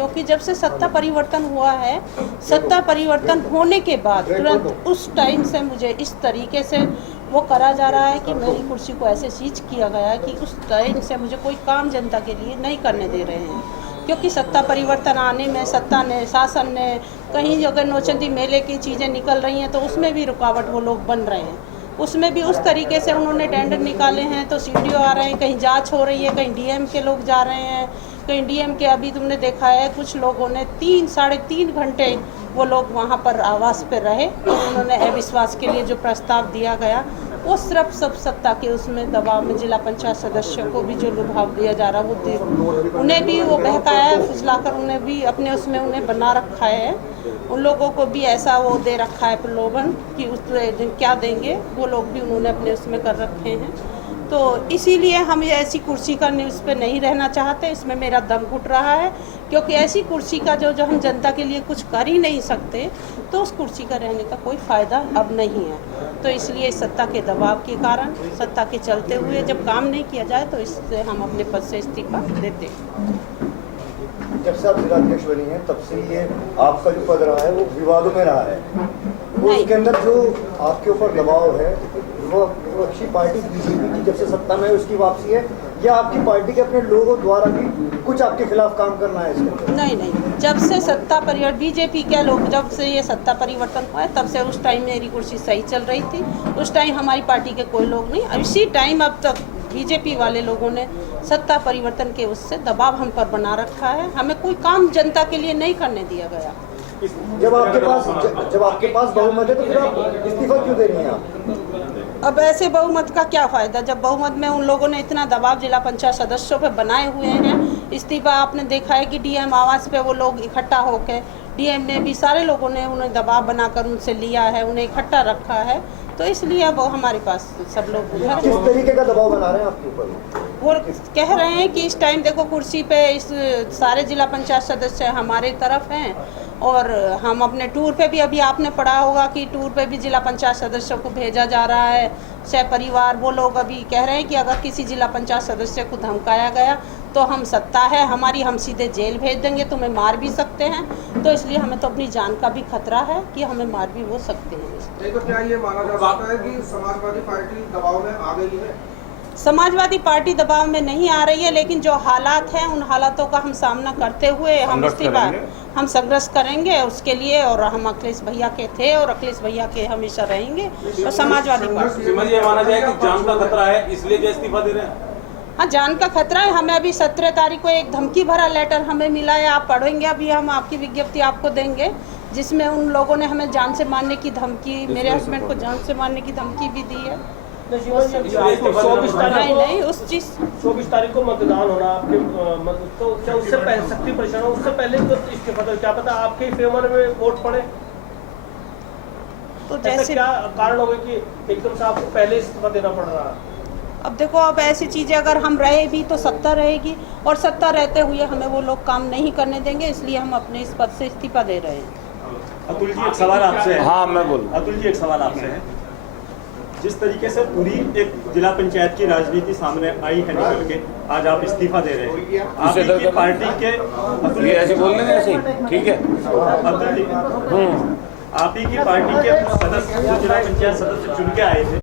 क्योंकि जब से सत्ता परिवर्तन हुआ है, सत्ता परिवर्तन होने के बाद तुरंत उस टाइम से मुझे इस तरीके से वो करा जा रहा है कि मेरी कुर्सी को ऐसे सीज किया गया है कि उस टाइम से मुझे कोई काम जनता के लिए नहीं करने दे रहे हैं। क्योंकि सत्ता परिवर्तन आने में सत्ता ने, शासन ने, कहीं अगर नौचंदी मेले की चीज़ें निकल रही हैं तो उसमें भी रुकावट वो लोग बन रहे हैं। उसमें भी उस तरीके से उन्होंने टेंडर निकाले हैं तो सीडीओ आ रहे हैं, कहीं जांच हो रही है, कहीं डीएम के लोग जा रहे हैं, कहीं डीएम के अभी तुमने देखा है कुछ लोगों ने 3-3.5 घंटे वो लोग वहाँ पर आवास पर रहे और उन्होंने अविश्वास के लिए जो प्रस्ताव दिया गया वो सिर्फ सब सत्ता के उसमें दबाव में जिला पंचायत सदस्यों को भी जो लुभाव दिया जा रहा वो उन्हें भी वो बहकाया है, फुसलाकर उन्हें भी अपने उसमें उन्हें बना रखा है। उन लोगों को भी ऐसा वो दे रखा है प्रलोभन कि उस दिन क्या देंगे, वो लोग भी उन्होंने अपने उसमें कर रखे हैं। तो इसीलिए हम ऐसी कुर्सी का न्यूज़ पे नहीं रहना चाहते, इसमें मेरा दम घुट रहा है क्योंकि ऐसी कुर्सी का जो हम जनता के लिए कुछ कर ही नहीं सकते तो उस कुर्सी का रहने का कोई फ़ायदा अब नहीं है। तो इसलिए सत्ता के दबाव के कारण, सत्ता के चलते हुए जब काम नहीं किया जाए तो इससे हम अपने पद से इस्तीफा देते हैं। जब से आप जिलाध्यक्ष बनी हैं तब से ये आपका जो पद रहा है वो विवादों में रहा है, उसके अंदर जो आपके ऊपर दबाव है वो विपक्षी पार्टी बीजेपी की जब से सत्ता में उसकी वापसी है या आपकी पार्टी के अपने लोगों द्वारा भी कुछ आपके खिलाफ काम करना है इसके? नहीं, जब से सत्ता परिवर्तन बीजेपी के लोग जब से ये सत्ता परिवर्तन हुआ है तब से उस टाइम मेरी कुर्सी सही चल रही थी, उस टाइम हमारी पार्टी के कोई लोग नहीं, इसी टाइम अब तक बीजेपी वाले लोगों ने सत्ता परिवर्तन के उससे दबाव हम पर बना रखा है, हमें कोई काम जनता के लिए नहीं करने दिया गया। जब आपके पास बहुमत है तो फिर आप इस्तीफा क्यों दे रही हैं आप? अब ऐसे बहुमत का क्या फ़ायदा जब बहुमत में उन लोगों ने इतना दबाव जिला पंचायत सदस्यों पे बनाए हुए हैं। इस्तीफा आपने देखा है कि डीएम आवास पे वो लोग इकट्ठा होकर, डीएम ने भी सारे लोगों ने उन्हें दबाव बनाकर उनसे लिया है, उन्हें इकट्ठा रखा है, तो इसलिए अब हमारे पास सब लोग उधर। किस तरीके का दबाव बना रहे हैं आपके ऊपर? वो कह रहे हैं कि इस टाइम देखो कुर्सी पे इस सारे जिला पंचायत सदस्य हमारे तरफ हैं और हम अपने टूर पे भी, अभी आपने पढ़ा होगा कि टूर पे भी जिला पंचायत सदस्यों को भेजा जा रहा है, सहपरिवार। वो लोग अभी कह रहे हैं कि अगर किसी जिला पंचायत सदस्य को धमकाया गया तो हम सत्ता है हमारी, हम सीधे जेल भेज देंगे, तुम्हें मार भी सकते हैं। तो इसलिए हमें तो अपनी जान का भी खतरा है कि हमें मार भी हो सकते हैं। तो क्या ये माना जा सकता है कि समाजवादी पार्टी दबाव में आ गई है? समाजवादी पार्टी दबाव में नहीं आ रही है, लेकिन जो हालात हैं उन हालातों का हम सामना करते हुए हम संघर्ष करेंगे उसके लिए। और हम अखिलेश भैया के थे और अखिलेश भैया के हमेशा रहेंगे। और समाजवादी पार्टी ये माना जाए कि जान का खतरा है इसलिए जो इस्तीफा दे रहे हैं? हाँ, जान का खतरा है। हमें अभी 17 तारीख को एक धमकी भरा लेटर हमें मिला है, आप पढ़ेंगे, अभी हम आपकी विज्ञप्ति आपको देंगे, जिसमें उन लोगों ने हमें जान से मारने की धमकी, मेरे हस्बैंड को जान से मारने की धमकी भी दी है। 24 तारीख को मतदान होना आपके तो क्या उससे पहले शक्ति परीक्षण उससे पहले तो इस्तीफा दो, क्या पता आपके फेवर में वोट पड़े? तो जैसे क्या कारण होगा कि एकदम से आपको पहले इस्तीफा देना पड़ रहा है? अब देखो, अब ऐसी चीज़ें अगर हम रहे भी तो सत्ता रहेगी और सत्ता रहते हुए हमें वो लोग काम नहीं करने देंगे, इसलिए हम अपने इस पद से इस्तीफा दे रहे हैं। अतुल जी, एक सवाल आपसे है। हाँ, मैं बोलूँ। अतुल जी, एक सवाल आपसे है। जिस तरीके से पूरी एक जिला पंचायत की राजनीति सामने आई है निकल के, आज आप इस्तीफा दे रहे हैं, आपकी पार्टी के अतुल जी ऐसे बोल रहे ऐसे ठीक है अतुल जी, आप ही की पार्टी के सदस्य जो जिला पंचायत सदस्य चुन के आए थे